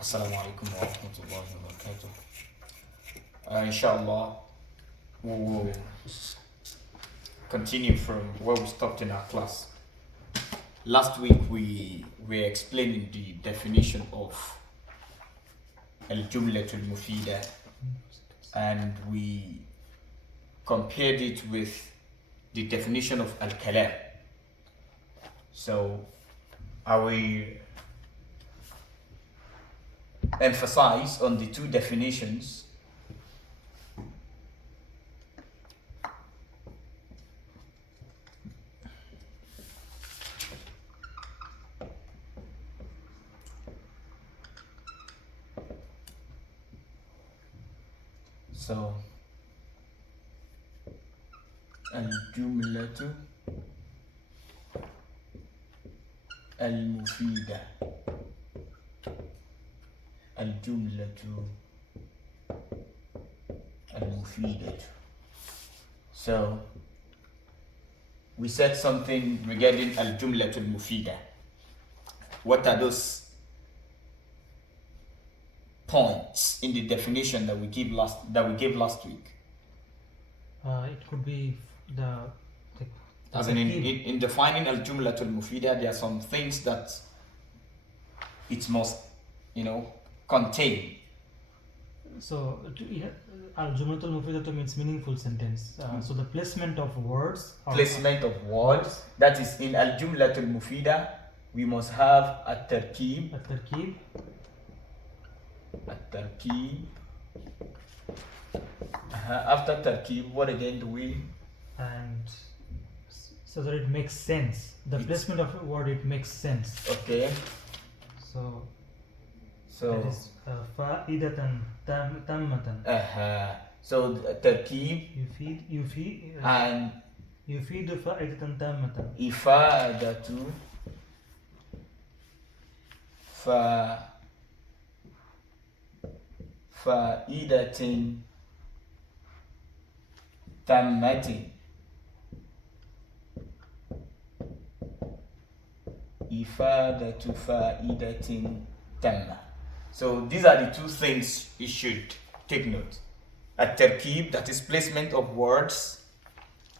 Assalamu alaikum wa rahmatullahi wa barakatuh. Inshallah, we will continue from where we stopped in our class. Last week we were explaining the definition of الجملة المفيدة and we compared it with the definition of al-kalam. So I will emphasize on the two definitions so الجملة المفيدة الجملة المفيدة. So we said something regarding الجملة المفيدة. What are those points in the definition that we gave last week? It could be the As in defining al-jumla al-mufida, there are some things that it must, contain. So al-jumla al-mufida means meaningful sentence. So the placement of words. That is in al-jumla al-mufida, we must have at-tarkib. After tarkib, what again do we? And so that it makes sense. The placement of a word, it makes sense. Okay. So that is fa'idatan tammatan. So tarkib and yufidu fa'idatan tammatan. ifadatu fa'idatin tammatin. Ifadatu fa'idatin tamma. So these are the two things you should take note. At-tarkib, that is placement of words.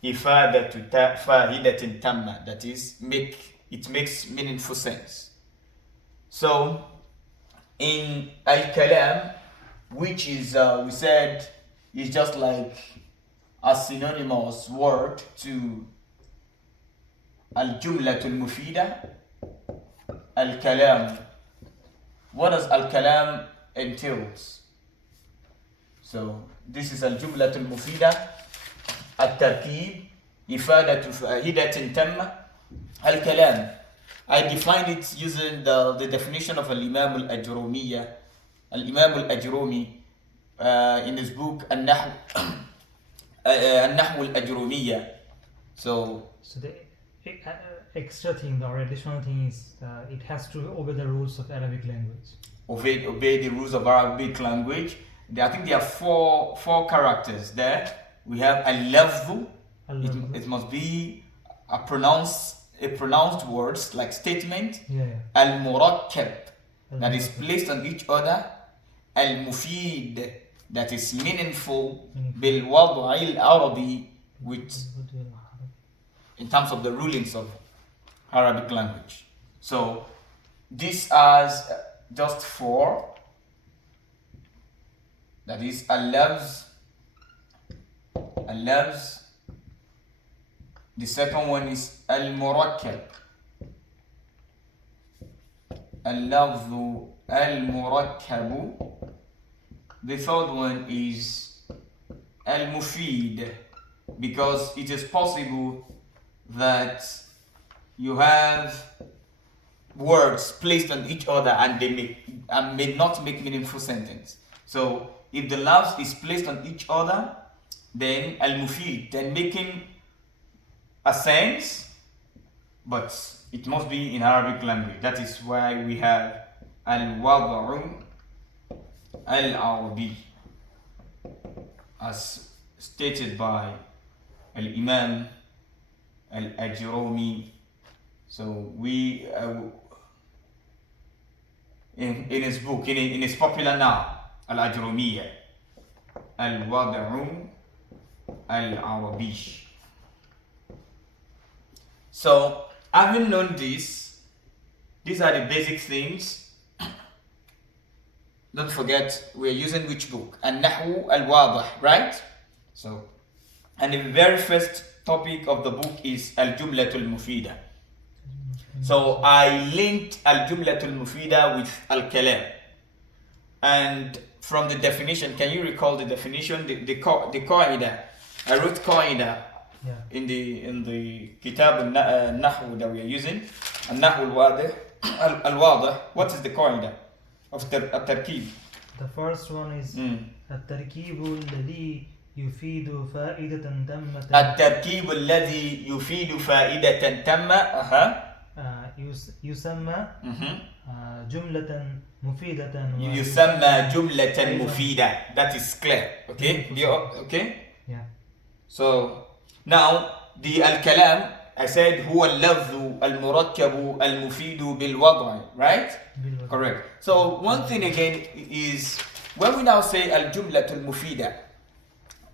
Ifadatu fa'idatin tamma, that is it makes meaningful sense. So in al-kalam, which is we said is just like a synonymous word to al-jumla al-mufida, al-kalam. What does al-kalam entails? So this is al-jumla al-mufida, at-tarkib, ifadatu fa'idatin tamma, al-kalam. I defined it using the definition of al-imam al-ajrumi in his book النحو al-ajrumiyya. So the extra thing or additional thing is it has to obey the rules of Arabic language. Obey the rules of Arabic language. I think there are four characters there. We have al-lafzu. It must be a pronounced words like statement. Al-murakkab, that is placed on each other. Al-mufid, that is meaningful. Bil-wad'i al-arabi, which in terms of the rulings of Arabic language. So these are just four. That is al-lafz. The second one is al-murakkab. Al-lafzu al-murakkabu. The third one is al-mufid, because it is possible that you have words placed on each other and they may not make meaningful sentence. So if the lafz is placed on each other, then al-mufid, then making a sense, but it must be in Arabic language. That is why we have al-wad'u al-arabi, as stated by al-imam al-ajrumi. So we in his book, in his popular noun, al-ajrumiyya, al-wad'u al-arabi. So, having known this, these are the basic things. Don't forget, we're using which book? النحو الواضح, right? So, and the very first topic of the book is الجملة المفيدة. So I linked الجملة المفيدة with الكلام. And from the definition, can you recall the definition? The قاعدة. I wrote قاعدة in the كتاب النحو that we are using. النحو الواضح. الواضح. What is the قاعدة of التركيب? The first one is التركيب الذي يفيد فائدة تامة. التركيب الذي يفيد فائدة تامة. يسمى جملة مفيدة. يسمى جملة مفيدة. That is clear. Okay? Okay? Yeah. So now the الكلام, I said هو اللفظ المركب المفيد بالوضع, right? Correct. So one thing again is when we now say الجملة المفيدة,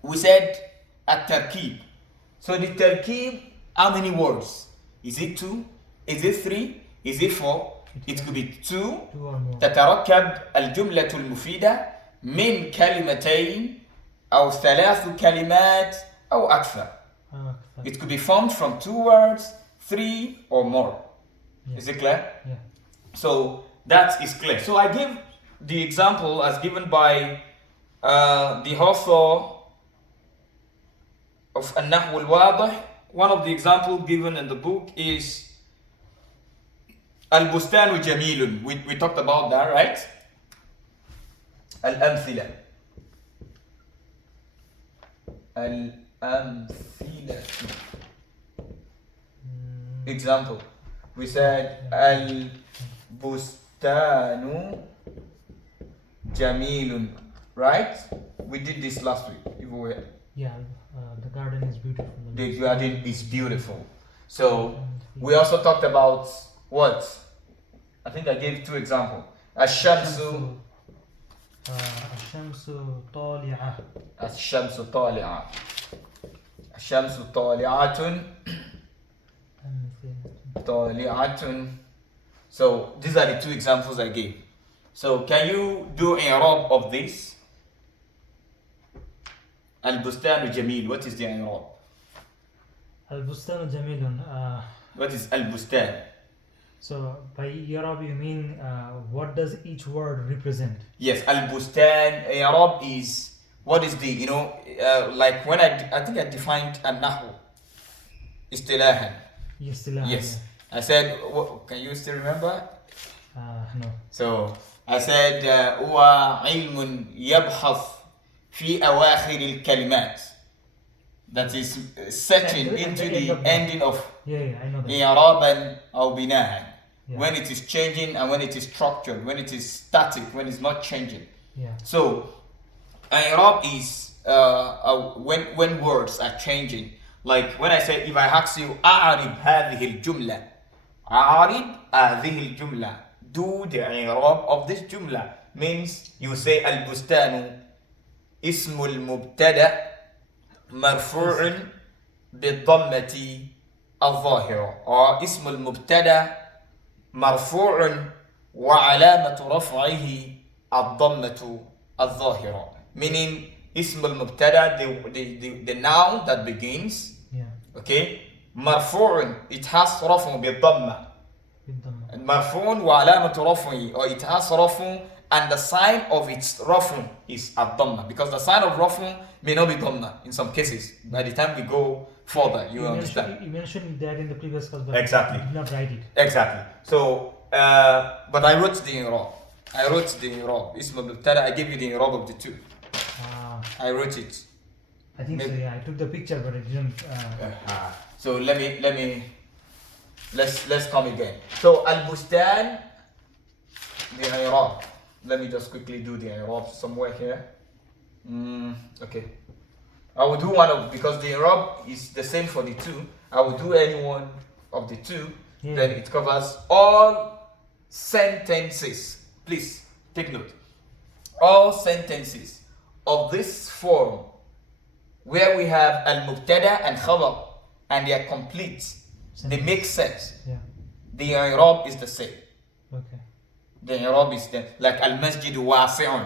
we said التركيب. So the تركيب, how many words? Is it 2? Is it 3? Is it 4? It could be 2. تتركب الجملة المفيدة من كلمتين أو 3 كلمات أو أكثر. It could be formed from 2 words, 3 or more. Yeah. Is it clear? Yeah. So that is clear. So I give the example as given by the author of النحو الواضح. One of the examples given in the book is البستان جميل. We talked about that, right? الأمثلة. الأمثلة. Example. We said البستان جميل, right? We did this last week. Yeah, the garden is beautiful. The garden is beautiful. So we also talked about what? I think I gave 2 examples. الشمس طالعة. الشمس طالعة. الشمس طالعة. طالعة. So these are the 2 examples I gave. So can you do i'rab of this? البستان جميل. What is the i'rab? البستان جميل. What is البستان? So by i'rab you mean what does each word represent? Yes, البستان i'rab is what is the, like when I think I defined النحو اصطلاحا. Yes. I said, can you still remember? No. So I said هو علم يبحث في أواخر الكلمات. That is searching into the ending of I know that. إعرابا أو بناء. Yeah. When it is changing and when it is structured, when it is static, when it's not changing. Yeah. So إعراب is when words are changing. Like when I say, if I ask you أعرب هذه الجملة, أعرب هذه الجملة, do the إعراب of this جملة, means you say البستان اسم المبتدأ مرفوع بالضمة الظاهرة, or اسم المبتدأ مرفوع وعلامة رفعه الضمة الظاهرة, meaning اسم المبتدأ, the noun that begins, okay, مرفوع, it has رفع بالضمة, مرفوع وعلامة رفعه, or it has رفع and the sign of its رفع is الضمة, because the sign of رفع may not be dhamma in some cases. By the time we go further, you understand. You mentioned that in the previous class, but exactly. you did not write it. Exactly. So, but I wrote the i'rab. Ism al-mubtada. I gave you the i'rab of the 2. I wrote it. I think so. Yeah, I took the picture, but I didn't. So let's come again. So al-bustan, the i'rab. Let me just quickly do the i'rab somewhere here. Okay. I will do one of, because the i'rab is the same for the 2. I will do any one of the 2. Then it covers all sentences please take note. All sentences of this form where we have al-mubtada and khabar and they are complete, they make sense. Yeah. The i'rab is the same. Okay. The i'rab is the like al-masjidu wasi'un,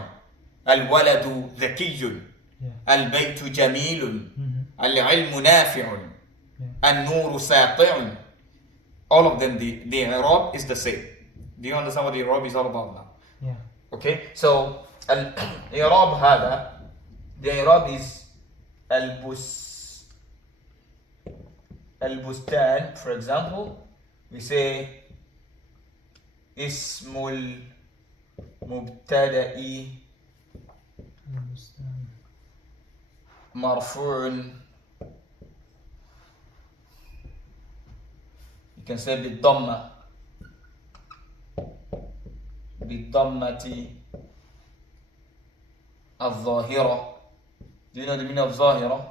al-waladu dhakiyyun, Yeah. al-baytu jamilun, Mm-hmm. al-ilmu nafi'un, Yeah. an-nuru sati'un. All of them, the i'rab is the same. Do you understand what the i'rab is all about now? Yeah. Okay, so al-i'rab هذا, the i'rab is al-bustan, for example, we say ismul mubtada'i Understand. marfu'un, you can say بالضمة الظاهرة. Do you know the meaning of ظاهرة?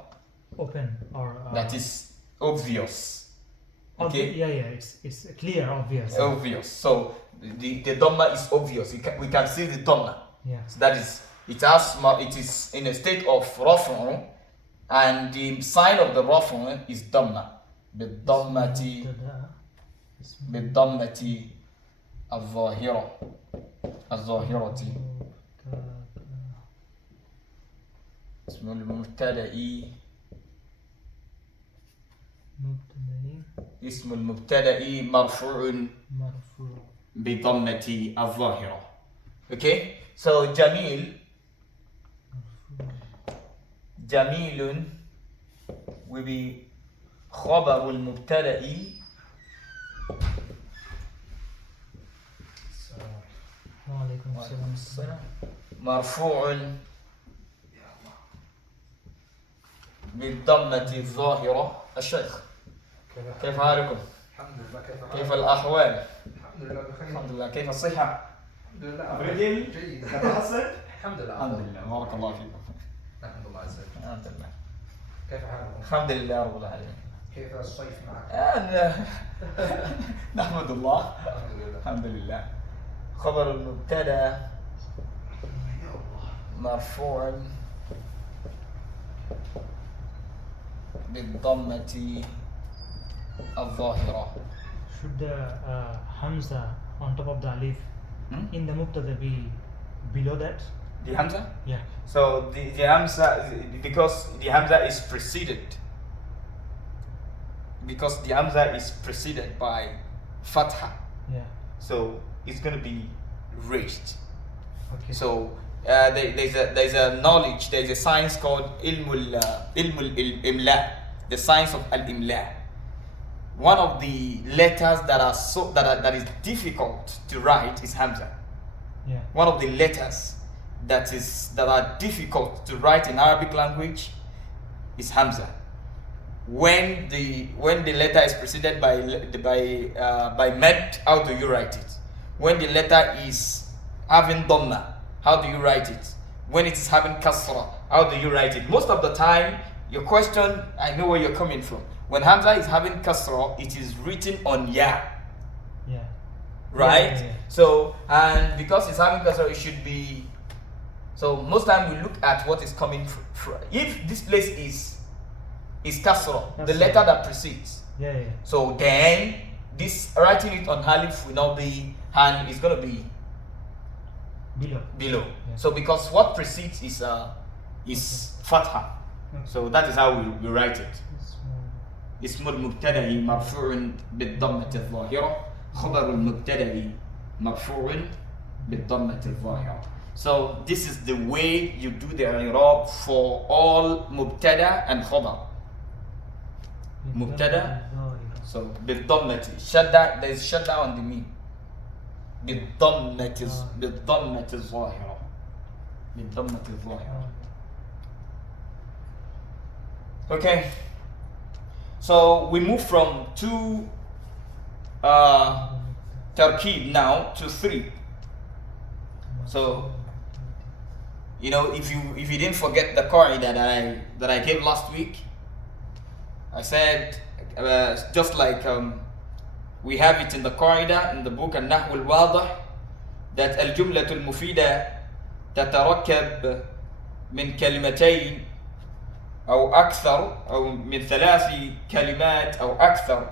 Open or That is obvious. Okay? Yeah, it's clear, obvious. Obvious. So the dhamma is obvious. We can see the dhamma. Yeah. So that is, it is in a state of rafu, and the sign of the rafu is dhamma. بالضمة الظاهرة. اسم المبتدأ اسم المبتدأ مرفوع بضمة الظاهرة. Okay, so جميل will be خبر المبتدأ وعليكم السلام. مرفوع بالضمة الظاهرة. الشيخ كيف حالكم؟ الحمد لله. كيف الأحوال؟ الحمد لله بخير. الحمد لله. كيف الصحة؟ الحمد لله. رجل جيد. تتحسن؟ الحمد لله. الحمد لله، بارك الله فيكم. الحمد لله عز وجل. الحمد لله. كيف حالكم؟ الحمد لله رب العالمين. كيف الصيف معك؟ نحمد الله. الحمد لله. الحمد لله. خبر المبتدا مرفوع بالضمة الظاهرة. Should the hamza on top of the alif in the mubtada be below that? The hamza? Yeah. So the hamza, because the hamza is preceded, by fatha, Yeah. so it's going to be raised. Okay. So there's a knowledge, there's a science called ilmul imla, the science of al-imla. One of the letters that is difficult to write is hamza. Yeah. One of the letters that are difficult to write in Arabic language is hamza. When the letter is preceded by med, how do you write it? When the letter is having dhamma, how do you write it? When it is having kasra, how do you write it? Most of the time, your question, I know where you're coming from. When hamza is having kasra, it is written on ya. Yeah. Right? Yeah. So, and because it's having kasra, it should be. So most time we look at what is coming from. If this place is kasra, the letter that precedes. Yeah. So then this writing it on halif will not be, and it's gonna be below. Yeah. So because what precedes is fatha. Okay. So that is how we write it. اسم المبتدأ مرفوع بالضمة الظاهرة. خبر المبتدأ مرفوع بالضمة الظاهرة. So this is the way you do the i'rab for all mubtada and khabar. مبتدا. So بالضمة shadda, there is shadda on the meme. بالضمة الظاهرة. بالضمة الظاهرة. Okay. So we move from 2 tarkib now to 3. So if you didn't forget the qaida that I gave last week, I said just like we have it in the qaida in the book النحو الواضح, that الجملة المفيدة تتركب من كلمتين أو أكثر أو من 3 كلمات أو أكثر.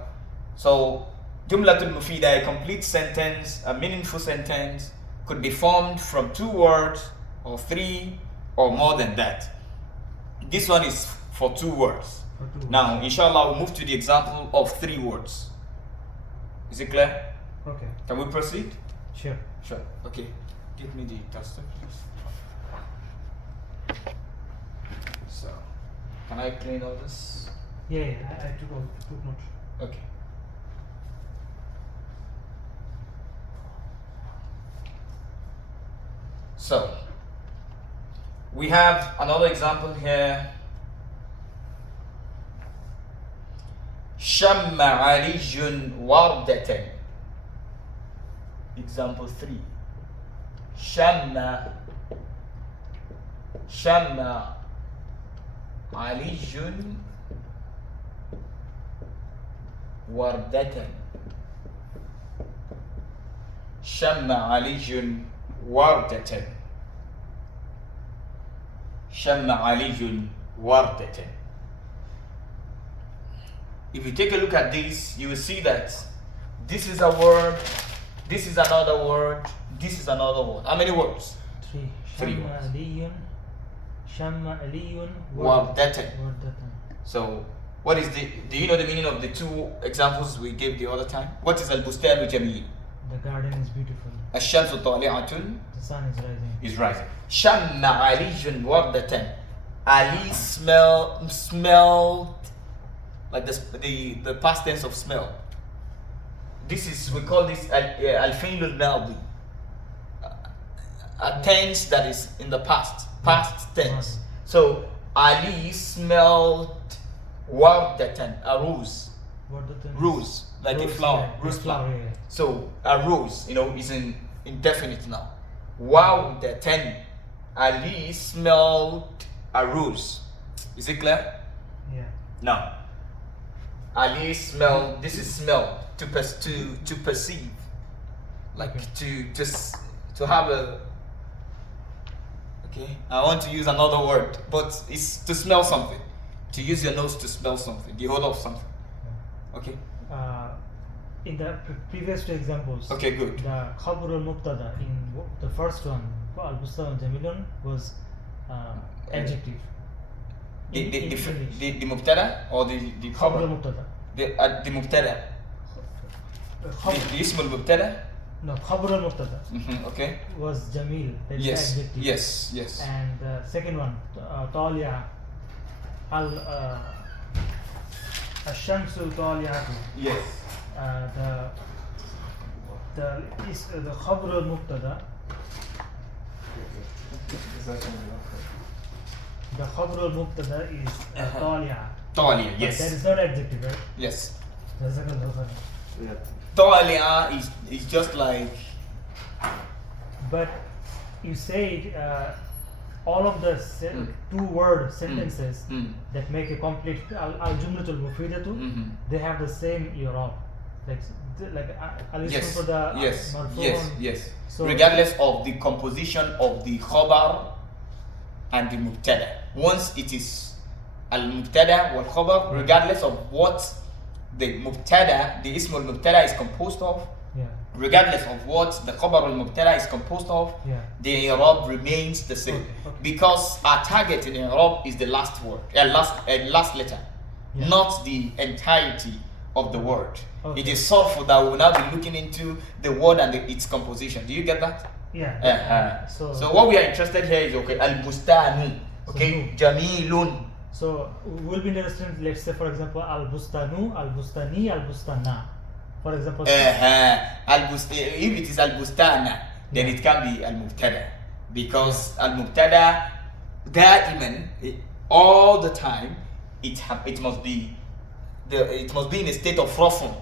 So جملة المفيدة, a complete sentence, a meaningful sentence, could be formed from 2 words or 3 or more than that. This one is for 2 words. Now, inshallah, we'll move to the example of 3 words. Is it clear? Okay. Can we proceed? Sure. Sure. Okay. Give me the duster, please. So, can I clean all this? Yeah, I took note. Okay. So, we have another example here. شم علي وردة. Example 3. شم علي وردة. شم علي وردة. شم علي وردة. If you take a look at this, you will see that this is a word, this is another word, this is another word. How many words? 3. 3 شم words. علي شم علي وردة. وردة. So, what is do you know the meaning of the 2 examples we gave the other time? What is al-bustanu jameel? The garden is beautiful. الشمس طالعة The sun is rising. is rising. شم علي وردة. Ali smelled, like the past tense of smell. This is, we call this al-fi'l al-madi, a tense that is in the past tense. So Ali smelled wardatan, a rose, Rose, like a flower, yeah, rose flower. yeah. So a rose, is in indefinite now. Wardatan, Ali smelled a rose. Is it clear? Yeah. Now, Ali smell. This is smell, to perceive, like Okay. to have a. Okay, I want to use another word, but it's to smell something. To use your nose to smell something, the odor of something. Okay. In the previous 2 examples, Okay, good. the khabar al-mubtada in the first one, al-bustan jamilun, was adjective. The In English. mubtada or the Khabar khabar? al-mubtada. The mubtada. The ism al-mubtada. No, khabar al-mubtada Okay. was jamil. That is Yes. adjective. Yes. And the second one, tali'a al-shamsu tali'atu. Yes. The khabar al-mubtada. The khabar al-mubtada is tali'a. Talia. That Yes. is not adjective, right? Yes. Jazakallah khair. Talia is just like. But you said all of the 2-word sentences that make a complete al-jumlatul mufidatu, they have the same i'rab. Like Yes. for the Yes. marfu'un. Yes. So- regardless of the composition of the khabar and the mubtada. Once it is al-mubtada wal khabar, regardless of what the mubtada, the ism al-mubtada is composed of, Yeah. regardless of what the khabar al-mubtada is composed of, Yeah. the i'rab remains the same. Okay. Because our target in i'rab is the last word, last letter, Yeah. not the entirety of the word. Okay. It is sorrowful that we will now be looking into the word and its composition. Do you get that? Yeah. So what we are interested here is al-bustanu, okay, jamilun. So we'll be interested. Let's say, for example, al-bustanu, al-bustani, al-bustana. For example. If it is al-bustana, then it can be al-mubtada, because al-mubtada da'iman, all the time, it must be in a state of rafun.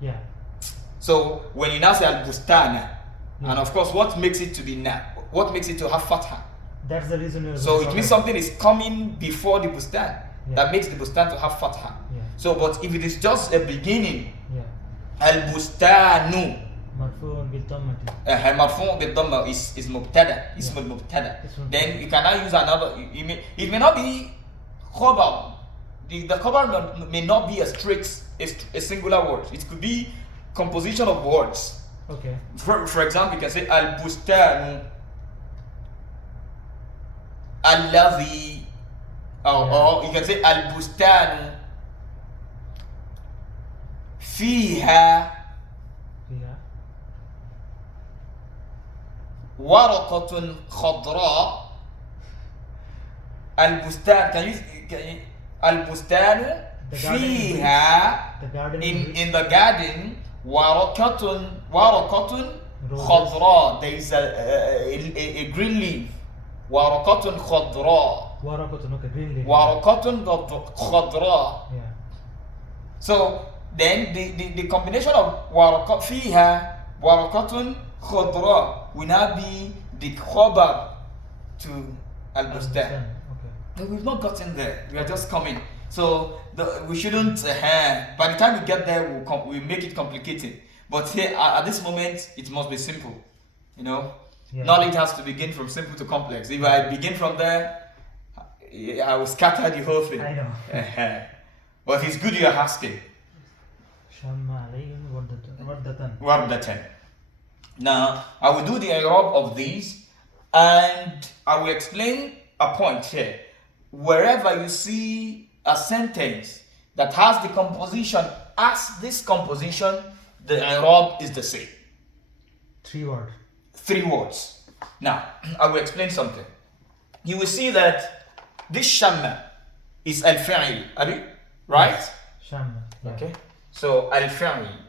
Yeah. So when you now say al-bustana, and of course, what makes it to be what makes it to have fatha? That's the reason. So it means something is coming before the bustan that makes the bustan to have fatha. Yeah. So, but if it is just a beginning, Yeah. al-bustanu, Marfu'un bil بالضمة. مرفوع بالضمة is مبتدأ اسم المبتدأ. Then you cannot use another. It may not be خبر. The خبر may not be a singular word. It could be composition of words. Okay. For example, you can say البستان الذي or you can say البستان فيها ورقة خضراء. البستان البستان فيها in the garden ورقة خضراء. There is a green leaf. ورقة خضراء. ورقة خضراء. Yeah. So then the combination of ورقة فيها ورقة خضراء will not be the khabar to al-bustan. Okay. But we've not gotten there. We are just coming. So we shouldn't. By the time we get there, we'll make it complicated. But here, at this moment, it must be simple. You know, knowledge has to begin from simple to complex. If I begin from there, I will scatter the whole thing. I know. But it's good you're asking. Wardatan. Now, I will do the i'rab of these, and I will explain a point here. Wherever you see a sentence that has the composition as this composition, the i'rab is the same. 3 words. 3 words. Now, I will explain something. You will see that this shamma is al-fi'il, right? Shamma. Yeah. Okay. So al-fi'il.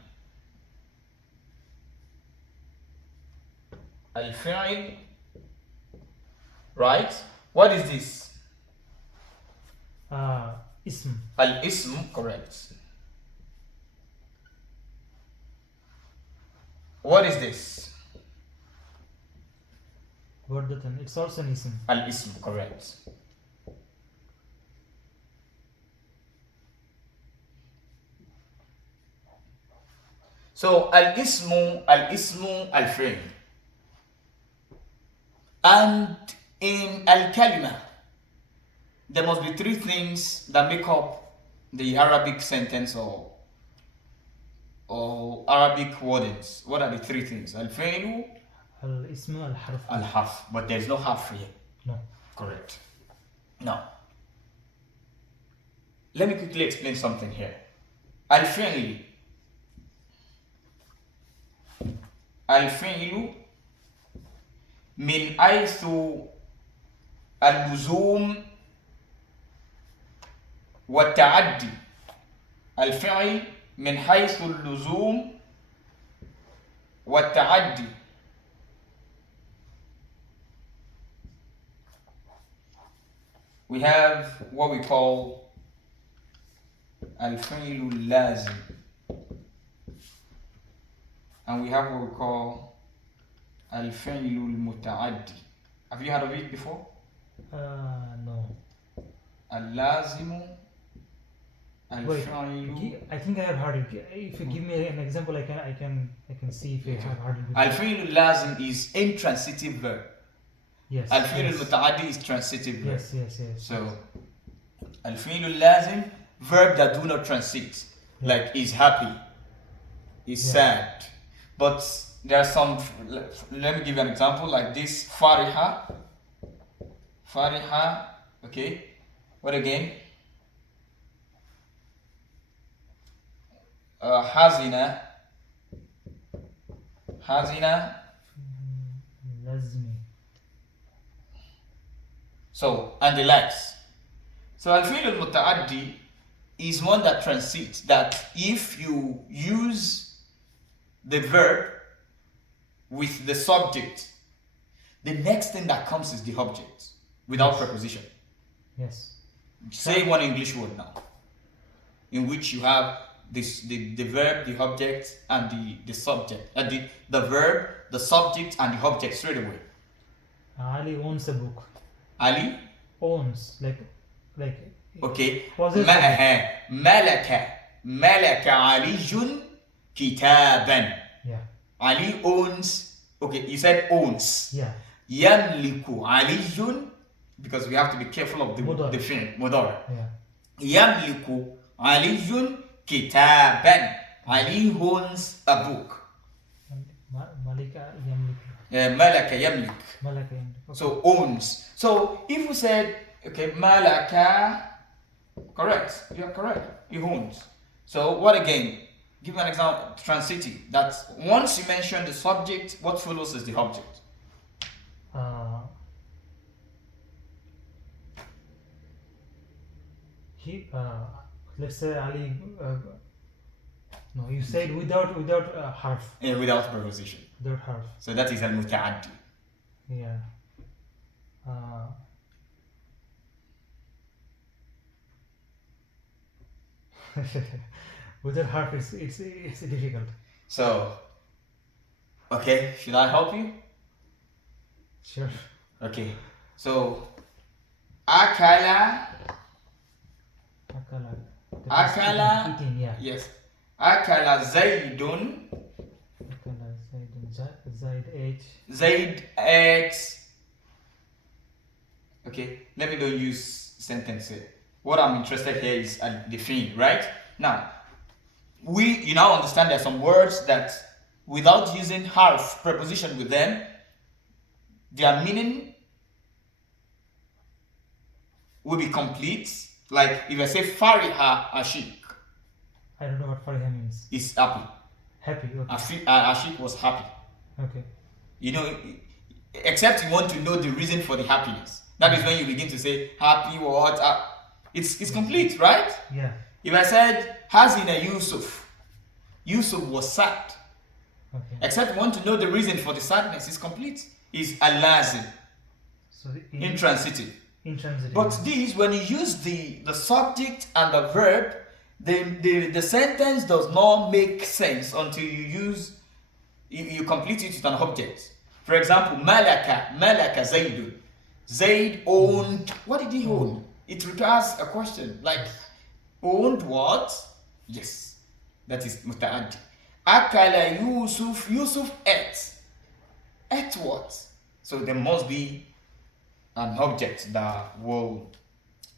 Al-fi'il, right? What is this? Ism. Al-ism, correct. What is this? Wardatan. It's also an ism. Al-ism, correct. So al-ismu, al-fi'l. And in al-kalima, there must be 3 things that make up the Arabic sentence or Arabic wordings. What are the 3 things? Al-fi'lu, Al-ismu, al-harf. al-harf. But there's no harf here. No. Correct. Now, let me quickly explain something here. Al-fi'l. الفعل من حيث اللزوم والتعدي. الفعل من حيث اللزوم والتعدي. We have what we call الفعل اللازم, and we have what we call al-fi'l al-muta'addi. Have you heard of it before? No. Al-lazimu, Wait, I think I have heard it. If you give me an example, I can see if I have heard it before. Al-fi'l al-lazim is intransitive verb. Yes. Al-fi'l yes. al-muta'addi is transitive verb. Yes. So, al-fi'l al-lazim, verb that do not transit, like is happy, is sad. But there are some, let me give you an example like this. Fariha, okay. What again? Hazina, Lazmi. So, and the likes. So, al-fi'l al-muta'addi is one that transits, that if you use the verb with the subject, the next thing that comes is the object without preposition. Yes. Say one English word now, in which you have this the verb, the object, and the subject. The verb, the subject, and the object straight away. Ali owns a book. Ali Owns, like. Okay. Possession. ملك علي كتابا. Yeah. Ali owns. Okay, you said owns. Yeah. Yamliku aliyun, because we have to be careful of the fi'l mudari. Yeah. Yamliku aliyun kitaban. Ali owns a book. Malika yamlik. Malaka yamlik. Malaka yamlik. Okay. So owns. So if we said, okay, malaka, correct. You're correct. He owns. So what again? Give me an example. Transitive. That once you mention the subject, what follows is the object. Let's say Ali. No, you said without harf. Without preposition. Without harf. So that is al-muta'addi. Yeah. Without harf, it's difficult. So, okay, should I help you? Sure. Okay. So, akala. Akala. Eating, yeah. Yes. Akala Zaidun. Akala Zaidun. Zaid ate. Zaid ate. Okay, let me don't use sentence here. What I'm interested here is the fi'l, right? Now, you now understand there are some words that without using harf preposition with them, their meaning will be complete. Like if I say Fariha Ashik. I don't know what Fariha means. It's happy. Happy, okay. Ashik was happy. Okay. You know, except you want to know the reason for the happiness. That is when you begin to say happy or what. It's complete, right? Yeah. If I said Hazina Yusuf, Yusuf was sad. Okay. Except you want to know the reason for the sadness, it's complete. It's alazim. So intransitive. Intransitive. But these, when you use the subject and the verb, the sentence does not make sense until you complete it with an object. For example, Malaka Zaidun. Zaid owned. What did he own? It requires a question like, owned what? Yes, that is muta'addi. Akala Yusuf. Yusuf ate. Ate what? So there must be an object that will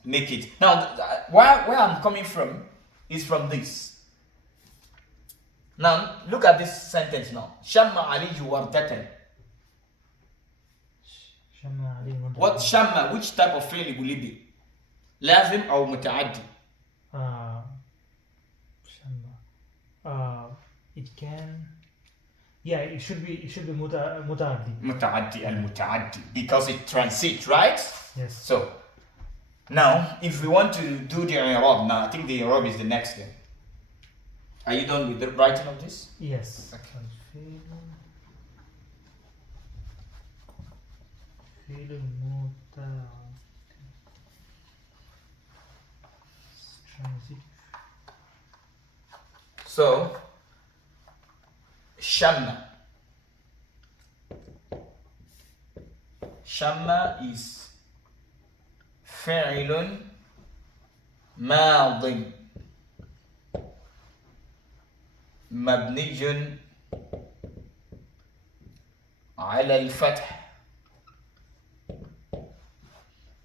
make it. Now, where I'm coming from is from this. Now, look at this sentence now. Shamma aliju wardatan. What shamma? Which type of fi'l will it be? Lazim or muta'addi? Shamma. It can. Yeah, it should be muta'addi. Muta'addi al-muta'addi, because it transits, right? Yes. So now, if we want to do the i'rab now, I think the i'rab is the next thing. Are you done with the writing of this? Yes. Okay. So, Shamma. Shamma is فعل ماض مبني على الفتح.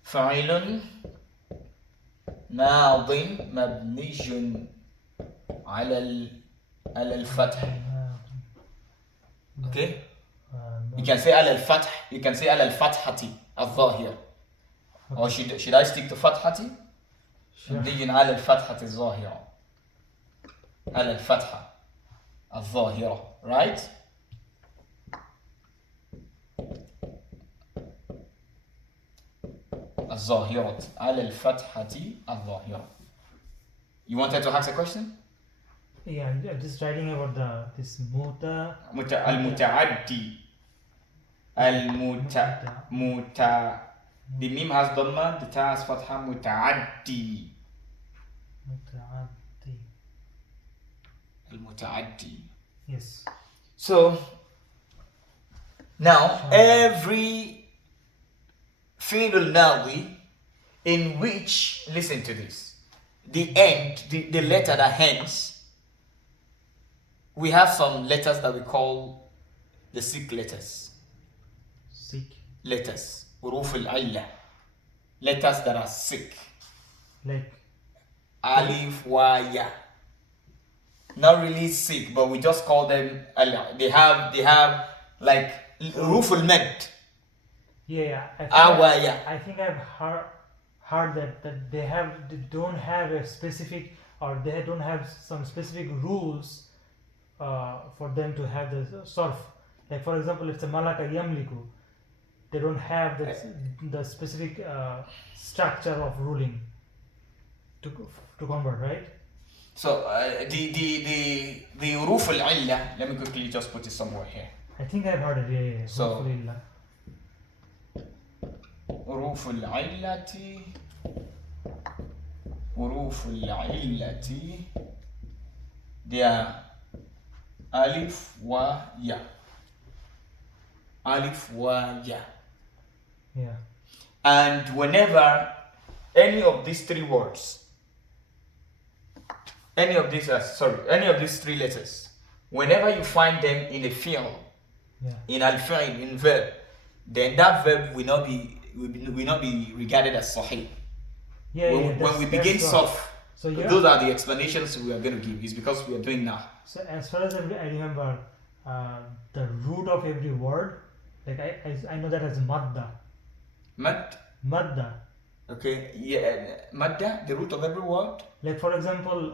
فعل ماض مبني على الفتح. Okay? You can say على الفتح. You can say على الفتحة الظاهرة. Or should I stick to فتحة? مبني على الفتحة الظاهرة. على الفتحة الظاهرة. Right? الظاهرة على الفتحة الظاهرة. You wanted to ask a question? Yeah, I'm just writing about this المتعدي. The meme has dhamma, the ta has fatha. متعدي. المتعدي. Yes. So now every fi'l al-madi in which, listen to this, the end, the letter that ends, we have some letters that we call the sick letters. Sick. Letters. حروف العلة. Letters that are sick. Like. Alif, wa, ya. Not really sick, but we just call them. They have like حروف المد. Yeah. I think I've heard that they don't have a specific, or they don't have some specific rules for them to have the surf. Like for example, it's a malaka yamliku. They don't have the specific structure of ruling to convert, right? So the حروف العلة, let me quickly just put it somewhere here. I think I've heard it. Yeah. So Hopefully. حروف العلة they are alif wa ya. Alif wa ya. Yeah. And whenever any of these three words, any of these three letters, whenever you find them in a fi'l, in al-fi'l, in verb, then that verb will not be regarded as sahih. When we begin surf, so those are the explanations we are going to give. Is because we are doing now. So as far as I remember, the root of every word, like I know that as madda. Madda. Okay. Yeah. Madda, the root of every word. Like for example,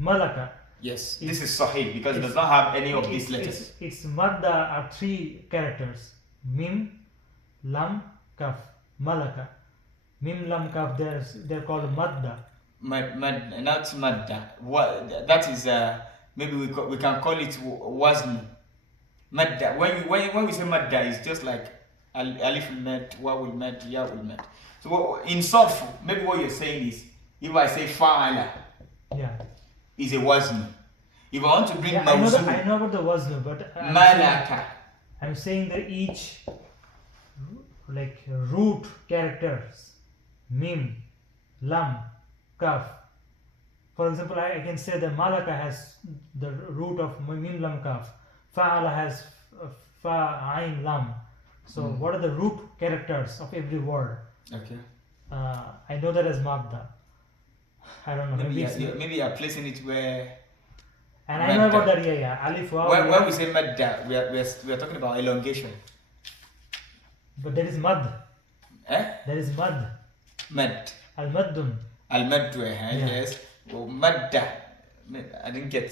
malaka. Yes. This is sahih because it does not have any of these letters. Its madda are three characters: mim, lam, kaf. Malaka. Mim, lam, kaf. They're called madda. Not madda. What that is? Maybe we can call it wazn. Madda. When we say madda, it's just like alif al mad, waw al mad, ya al mad. So in sarf, maybe what you're saying is, if I say fa'ala, is a wazn. If I want to bring mawzun, I know about the wazn, but malaka. I'm saying that each like root characters, mim, lam, kaf. For example, I can say that malaka has the root of mim, lam, kaf. Fa'ala has fa, ain, lam. So what are the root characters of every word? Okay. I know that as madda. I don't know. Maybe you're placing it where. And madda. I know about that. Yeah. Alif, waw. When we say madda, we are talking about elongation. But that is mad. That is mad. Mad. Al-maddun. Al-maddu, yes. Well, madda. I didn't get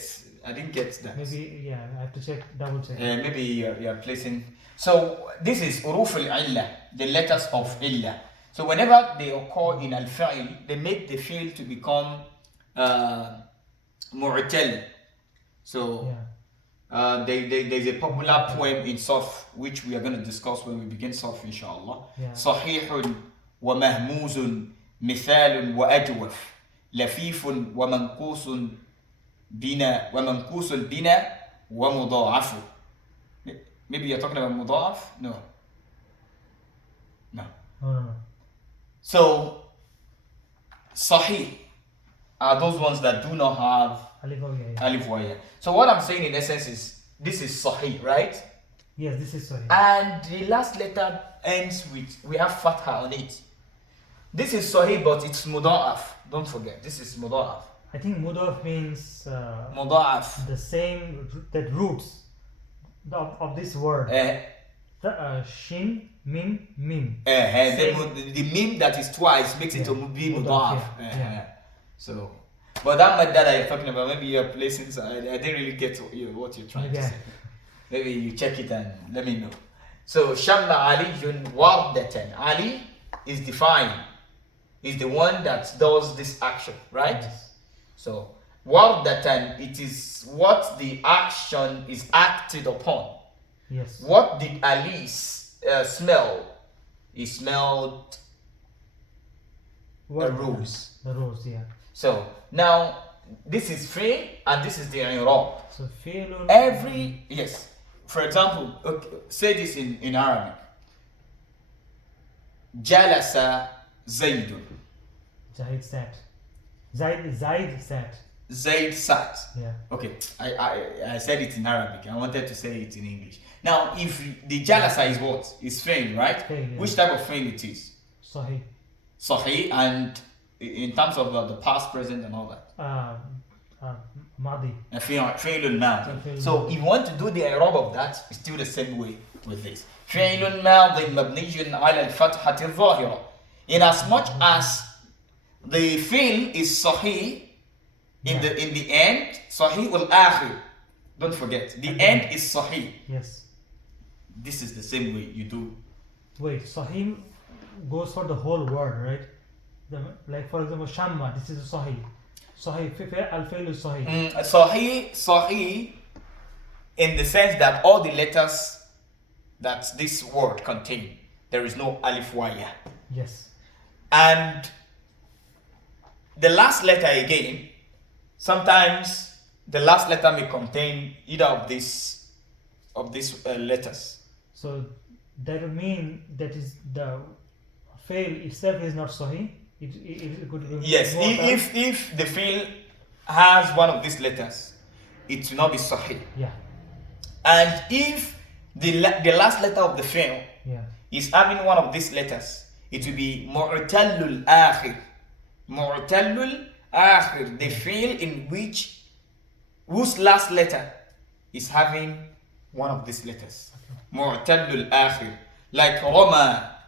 that. Maybe, I have to double check. Maybe you're placing. So this is huruf al-illa, the letters of illa. So whenever they occur in al-fi'l, they make the fi'l to become mu'tal. So there's a popular poem in Sarf which we are going to discuss when we begin Sarf, inshallah. Sahihun wa mahmuzun mithalun wa ajwaf lafifun wa manqusun bina wa manqusul bina wa mudha'afu. Maybe you're talking about mudha'af? No. So sahih are those ones that do not have alif wa ya. So what I'm saying in essence is this is sahih, right? Yes, this is sahih. And the last letter ends with, we have fatha on it. This is sahih, but it's mudha'af. Don't forget, this is mudha'af. I think mudha'af means mudha'af. The same that roots of this word. Shin, mim, mim. The mim that is twice makes it to be mudha'af. So, but that madda that you're talking about, maybe you're placing. I didn't really get what you're trying to say. Maybe you check it and let me know. So, Shamma Aliyun Wardatan. Ali is defined. Is the one that does this action, right? Yes. So, Wardatan, it is what the action is acted upon. Yes. What did Ali smell? He smelled a rose. The rose, yeah. So now this is fi'l and this is the i'rab. So fi'l. Yes. For example, say this in Arabic. Jalasa Zaidun. Zaid sat. Zaid sat. Zaid sat. Yeah. Okay, I said it in Arabic. I wanted to say it in English. Now, if the jalasa is what? Is fail, right? Fail, yeah. Which type of fail it is? Sahih. Sahih, and in terms of the past, present, and all that. Madi. Failun madi. Failun So madi. if you want to do the i'rab of that, it's still the same way with this. فعل ماض مبني على الفتحة الظاهرة. In as much as the fi'l is sahih in the end, sahih wal akhir. Don't forget, the end is sahih. Yes. This is the same way you do. Wait, Sahih goes for the whole word, right? Like for example, Shamma, this is Sahih. Sahih, al-fail is Sahih. Sahih in the sense that all the letters that this word contain, there is no alif wa ya. Yes. And the last letter again, sometimes the last letter may contain either of these letters. So that would mean that is the fail itself is not Sahih. It could be Yes, more than- if the fi'l has one of these letters, it will not be sahih. Yeah. And if the last letter of the fi'l Yeah. is having one of these letters, it will be mu'tallul akhir. Mu'tallul akhir, the fi'l in whose last letter is having one of these letters. Mu'tallul akhir, like Rama,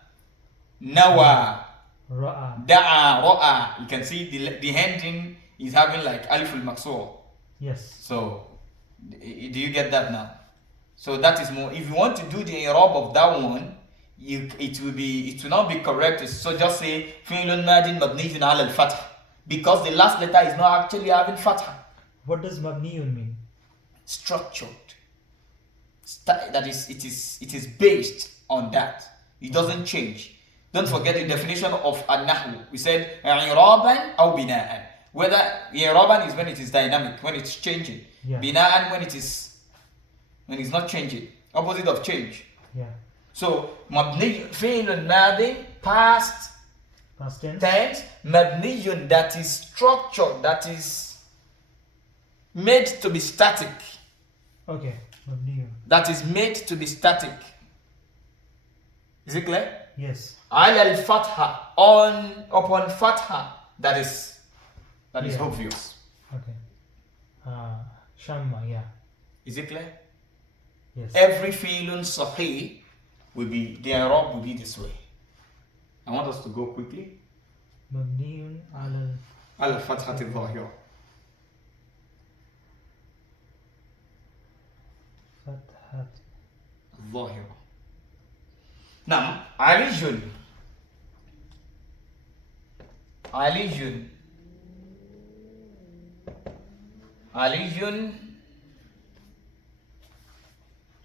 Nawa, Ra'a. Da'a, Ra'a. You can see the ending is having like alif al-maksur. Yes. So, do you get that now? So that is more. If you want to do the i'rab of that one, it will not be correct. So just say fi'lun madin mabniyun ala al-fath, because the last letter is not actually having fatha. What does mabniyun mean? Structured. That is, it is based on that. It doesn't change. Don't forget the definition of النحو. We said i'raban aw bina'an. Whether i'raban is when it is dynamic, when it's changing. Yeah. Bina'an when it's not changing. Opposite of change. Yeah. So مبني فعل ماضي past Past tense. tense مبني, that is structured, that is made to be static. Okay. Mabniyun. That is made to be static. Is it clear? Yes. على الفتحة, upon fatha, that is Yeah. obvious. Okay. Shamma. Yeah. Is it clear? Yes. Every fi'lun sahih will be, the i'rab will be this way. I want us to go quickly. مبني على على الفتحة الظاهرة. الفتحة. الظاهرة. نعم. علي. علي. علي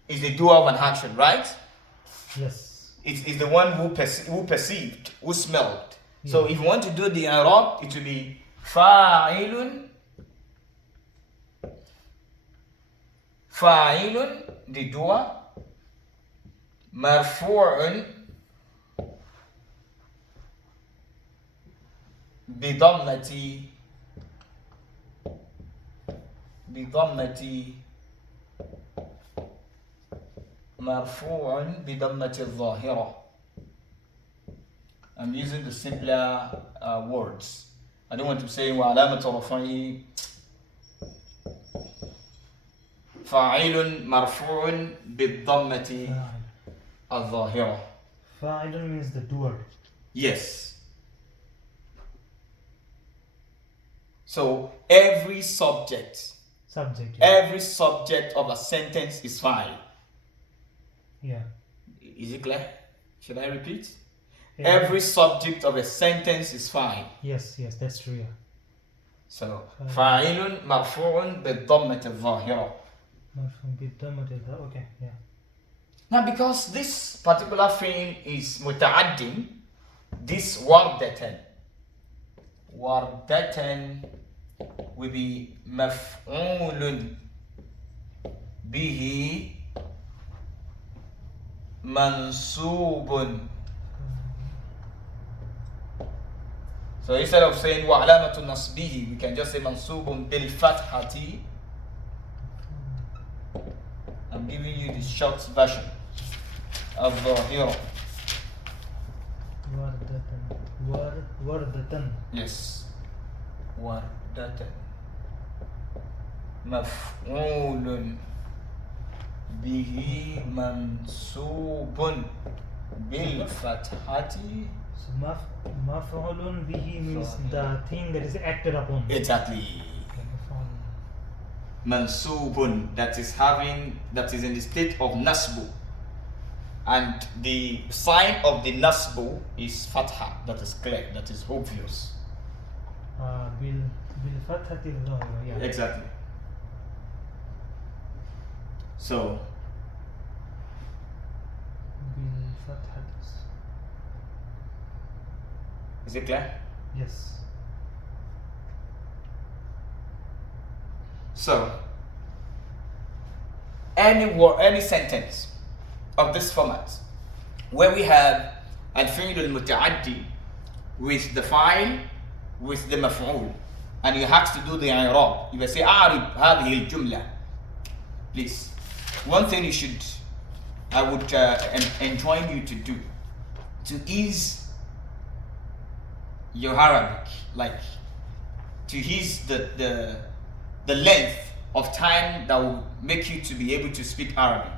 is the doer of an action, right? Yes. It is the one who perceived, who smelled. So if you want to do the i'rab, it will be fa'ilun. Fa'ilun, the doer. Marfu'un, bidammati. مرفوع بضمة الظاهرة. I'm using the simpler words. I don't want to say وعلامة رفعه فاعل مرفوع بالضمة الظاهرة. فاعل means the doer. Yes. So every subject of a sentence is fa'il. Yeah. Is it clear? Should I repeat? Yeah. Every subject of a sentence is fine. Yes, that's true. Yeah. So فاعل مرفوع بالضمة الظاهرة. Okay. Yeah. Now because this particular thing is متعد, this وردة will be مفعول به منصوب. So So instead of saying وعلامة نصبه, we can just say منصوب بالفتحة. I'm giving you the short version of الظاهرة. وردة. Yes. وردة. مفعول به منصوب بالفتحة. مفعول به means the thing that is acted upon. Exactly. Mansubun, that is in the state of nasbu, and the sign of the nasbu is fatha. That is clear, that is obvious. بالفتحة الظاهرة. Yeah. Exactly. So بالفتحة. is it clear? Yes. So any word, any sentence of this format where we have al-fi'l al-muta'addi with the fa'il, with the maf'ul, and you have to do the i'rab, you will say a'rib hadhihi al-jumla. Please, one thing I would enjoin you to do to ease your Arabic, like to ease the length of time that will make you to be able to speak Arabic,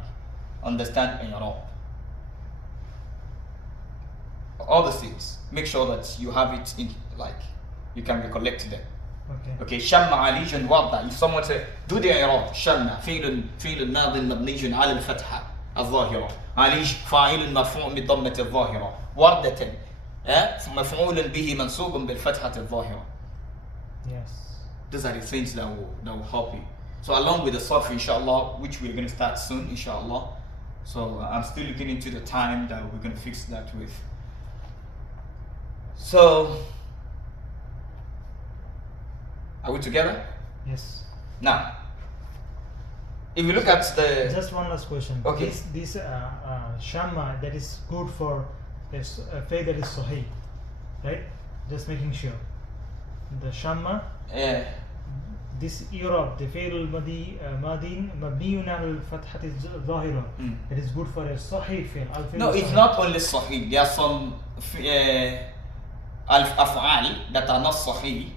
understand Arab. All the things, make sure that you have it in, like, you can recollect them. Okay, شم علي وضع. If someone say do the إعراب, شم فعل ماض مبني على الفتحة الظاهرة، علي فاعل مرفوع بالضمة الظاهرة، وردة مفعول به منصوب بالفتحة الظاهرة. Yes. These are the things that will help you. So along with the surf, inshallah, which we're going to start soon, inshallah. So I'm still looking into the time that we're going to fix that with. So are we together? Yes. Now, if you look at the Just one last question. Okay. This shamma that is good for a faith that is sahih, right? Just making sure. The shamma. This Europe, the fail madin mabniun al fathat zahira. It is good for a sahih fail. No, it's not only sahih. There are some al-af'al that are not sahih,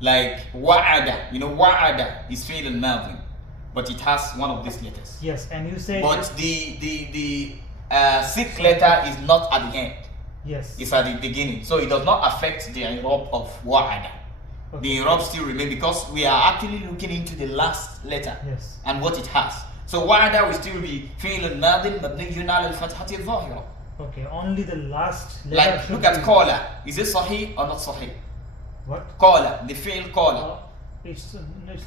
like wa'ada. You know, wa'ada is fail al-madin, but it has one of these letters. Yes, and you say. But the sixth letter is not at the end. Yes. It's at the beginning, so it does not affect the i'rab of wa'ada. Okay. The i'rab still remain because we are actually looking into the last letter. Yes. And what it has. So wa'ada will still be fi'l madin mabniyun ala al-fathati al-zahira. Okay, only the last letter. Like should look at be- qala. Is it sahih or not sahih? What? Qala, the fi'l qala. It's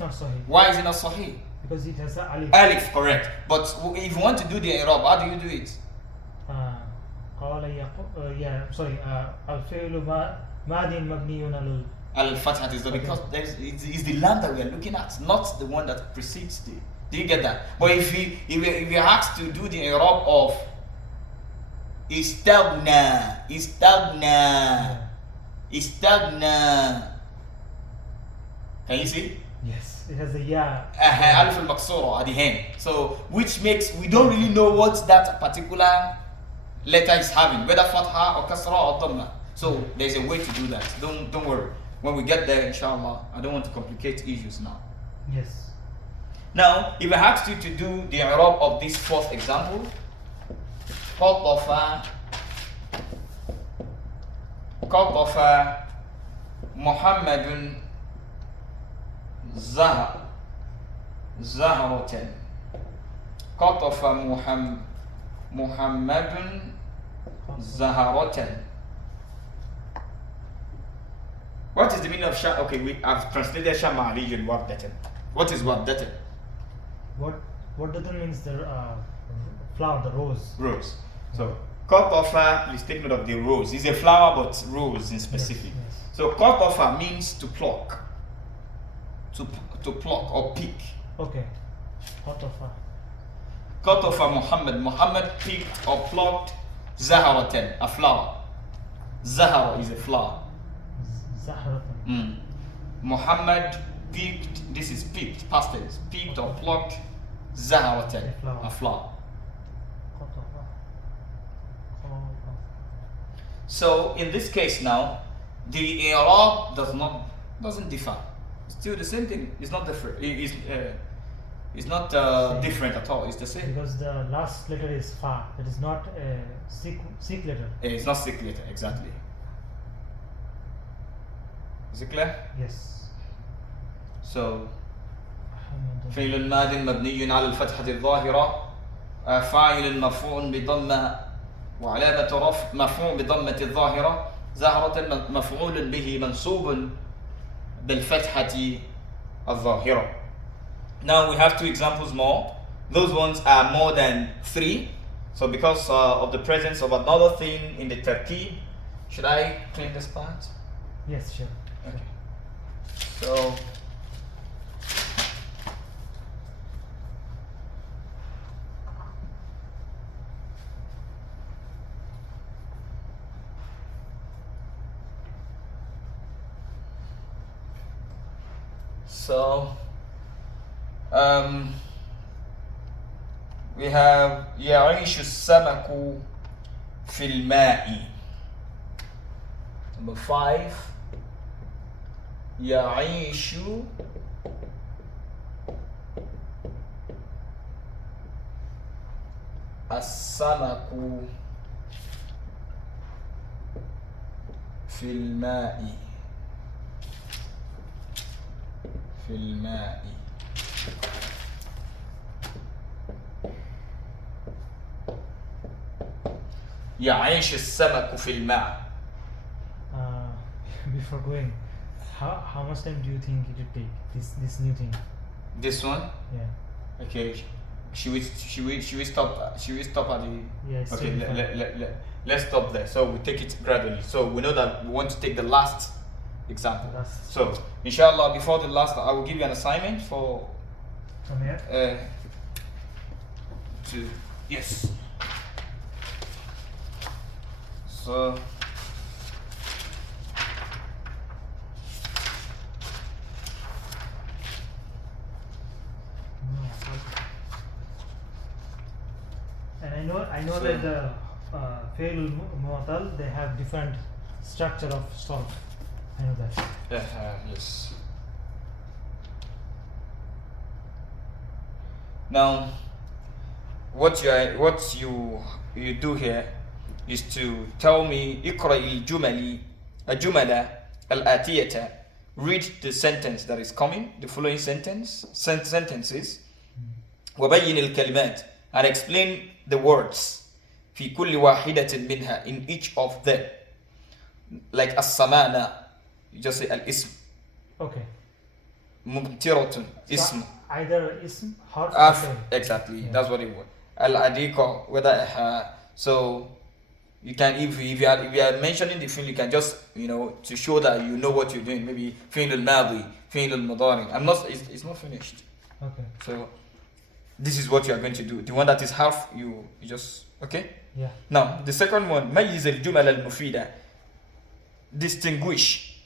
not sahih Why is it not sahih? because it has a alif. Alif, correct. But if you want to do the i'rab, how do you do it? قال sorry. الفعل ماضي مبني على Al-fathati is because it's the lamb that we are looking at, not the one that precedes the. Do you get that? But if you asked to do the i'rab of istagna, can you see? Yes, it has a ya. Alif al-maksura at the end. So which makes we don't really know what that particular letter is having, whether fatha or kasra or dhamma. So there's a way to do that. Don't worry. When we get there, inshallah, I don't want to complicate issues now. Yes. Now, if I asked you to do the i'rab of this fourth example, qatafa Muhammadun zahratan. Qatafa Muhammadun zahratan. What is the meaning of sham? Okay, we have translated sham aliyan wardatan. What is wardatan? What does that means the flower, the rose? Rose. So qatafa, please take note of the rose. It's a flower, but rose in specific. Yes. So qatafa means to pluck, to pluck or pick. Okay. Qatafa. Qatafa Muhammad picked or plucked zaharatan, a flower. Zahara is a flower. زهرة. Muhammad picked, this is picked, past tense, picked or plucked zaharatan, a flower. قطع. So in this case now, the i'rab doesn't differ. It's still the same thing. It's not different. It's not different at all. It's the same. Because the last letter is fa. It is not a sikh letter. It's not sick letter, exactly. Is it clear? Yes. So فعل ماض مبني على الفتحة الظاهرة فاعل مرفوع بضمة وعلامة رفع مرفوع بضمة الظاهرة زهرة مفعول به منصوب بالفتحة الظاهرة. Now we have two examples more. Those ones are more than three. So because of the presence of another thing in the tarkib, should I clean this part? Yes, sure. Okay. So we have يعيش السمك في الماء. Number 5 يعيش السمك في الماء. في الماء. يعيش السمك في الماء. Before going, how much time do you think it would take this new thing? This one? Yeah. Okay. Should we stop? Should we stop at the? Yes. Okay. Let's stop there. So we take it gradually. So we know that we want to take the last example. So inshallah, before the last, I will give you an assignment for. From here. Yes. So. And I know that the fail mu'tal, they have different structure of solve. I know that. Yes. Now, what you do here is to tell me اقرأ الجمل الآتية. Read the sentence that is coming, the following sentences. وبين الكلمات, and explain the words. في كل واحدة منها, in each of them. Like السمانة, you just say الاسم. Okay. ممطرة, اسم. So either ism, harf, or fail. Exactly, Yeah. that's what it was. Al-adiqa, whether so you can, if you are mentioning the fi'l, you can just, to show that you know what you're doing. Maybe fi'l al-madi, fi'l al-mudari. It's not finished. Okay. So this is what you are going to do. The one that is half, you just, okay? Yeah. Now the second one, ميز الجمل المفيدة. Distinguish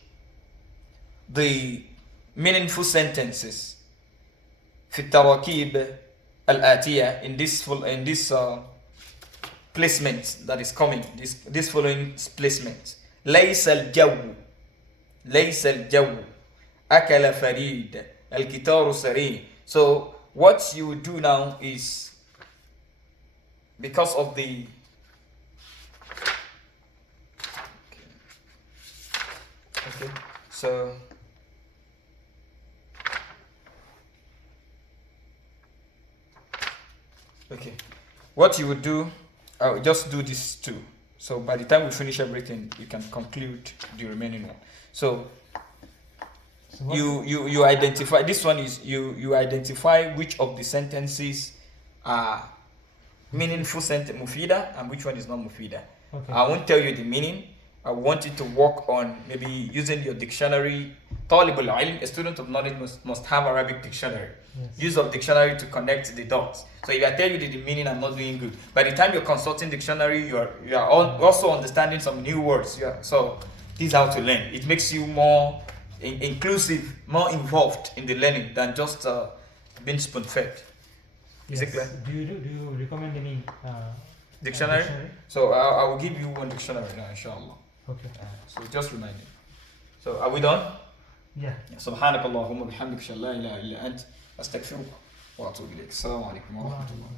the meaningful sentences في التراكيب الآتية, in this placement that is coming, this following placement. ليس الجو أكل فريد القطار سريع. So what you do now is, because of the okay, so okay, what you would do, I will just do this too. So by the time we finish everything, you can conclude the remaining one. So you identify, this one is you identify which of the sentences are meaningful sentence mufida and which one is not mufida. Okay. I won't tell you the meaning. I want you to work on maybe using your dictionary. Talib al-ilm, a student of knowledge, must have Arabic dictionary. Yes. Use of dictionary to connect the dots. So if I tell you the meaning, I'm not doing good. By the time you're consulting dictionary, you are also understanding some new words. Yeah. So This is how to learn. It makes you more inclusive, more involved in the learning than just being spoon-fed. Is it clear? Do you recommend any Dictionary? So I will give you one dictionary now, inshallah. Okay. So just remind me. So are we done? Yeah. سبحانك اللهم وبحمدك اشهد ان لا اله الا انت استغفرك واتوب اليك. السلام عليكم ورحمه الله.